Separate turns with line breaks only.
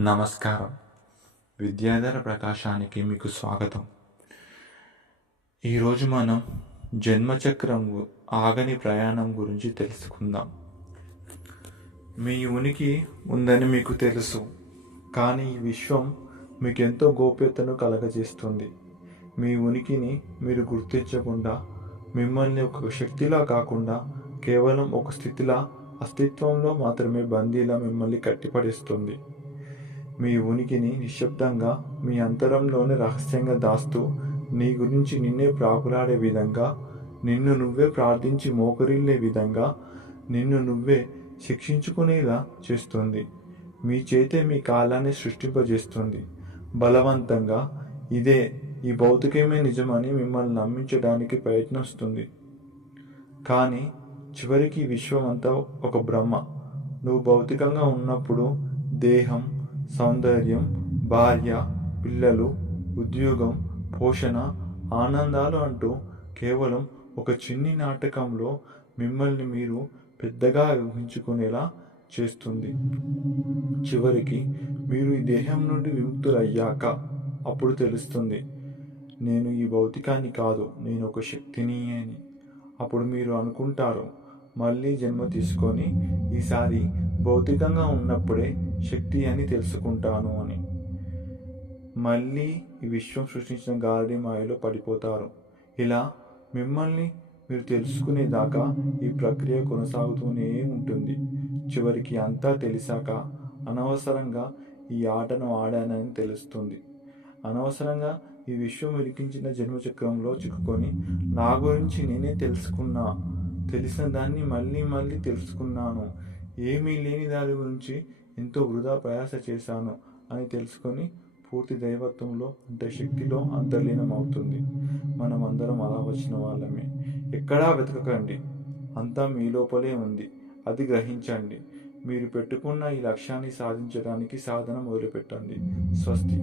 నమస్కారం. విద్యాధర ప్రకాశానికి మీకు స్వాగతం. ఈరోజు మనం జన్మచక్రం ఆగని ప్రయాణం గురించి తెలుసుకుందాం. మీ ఉనికి ఉందని మీకు తెలుసు కానీ ఈ విశ్వం మీకు ఎంతో గోప్యతను కలగజేస్తుంది. మీ ఉనికిని మీరు గుర్తించకుండా మిమ్మల్ని ఒక శక్తిలా కాకుండా కేవలం ఒక స్థితిలా అస్తిత్వంలో మాత్రమే బందీలా మిమ్మల్ని కట్టిపడేస్తుంది. మీ ఉనికిని నిశ్శబ్దంగా మీ అంతరంలోనే రహస్యంగా దాస్తూ నీ గురించి నిన్నే ప్రాకులాడే విధంగా నిన్ను నువ్వే ప్రార్థించి మోకరిల్లే విధంగా నిన్ను నువ్వే శిక్షించుకునేలా చేస్తుంది. మీ చేతే మీ కాలాన్ని సృష్టింపజేస్తుంది. బలవంతంగా ఇదే ఈ భౌతికమే నిజమని మిమ్మల్ని నమ్మించడానికి ప్రయత్నిస్తుంది. కానీ చివరికి విశ్వమంతా ఒక బ్రహ్మ. నువ్వు భౌతికంగా ఉన్నప్పుడు దేహం సౌందర్యం భార్య పిల్లలు ఉద్యోగం పోషణ ఆనందాలు అంటూ కేవలం ఒక చిన్ని నాటకంలో మిమ్మల్ని మీరు పెద్దగా ఊహించుకునేలా చేస్తుంది. చివరికి మీరు ఈ దేహం నుండి విముక్తులయ్యాక అప్పుడు తెలుస్తుంది నేను ఈ భౌతికాన్ని కాదు నేను ఒక శక్తిని అని. అప్పుడు మీరు అనుకుంటారు మళ్ళీ జన్మ తీసుకొని ఈసారి భౌతికంగా ఉన్నప్పుడే శక్తి అని తెలుసుకుంటాను అని. మళ్ళీ ఈ విశ్వం సృష్టించిన గాలి మాయలో పడిపోతారు. ఇలా మిమ్మల్ని మీరు తెలుసుకునేదాకా ఈ ప్రక్రియ కొనసాగుతూనే ఉంటుంది. చివరికి అంతా తెలిసాక అనవసరంగా ఈ ఆటను ఆడానని తెలుస్తుంది. అనవసరంగా ఈ విశ్వం వెలికించిన జన్మచక్రంలో చిక్కుకొని నా గురించి నేనే తెలుసుకున్నా తెలిసిన దాన్ని మళ్ళీ మళ్ళీ తెలుసుకున్నాను. ఏమీ లేని దాని గురించి ఎంతో వృధా ప్రయాస చేశాను అని తెలుసుకొని పూర్తి దైవత్వంలో అంటే శక్తిలో అంతర్లీనం అవుతుంది మనం అందరం అలా వచ్చిన వాళ్ళమే. ఎక్కడా వెతకకండి. అంతా మీ లోపలే ఉంది. అది గ్రహించండి. మీరు పెట్టుకున్న ఈ లక్ష్యాన్ని సాధించడానికి సాధన మొదలుపెట్టండి. స్వస్తి.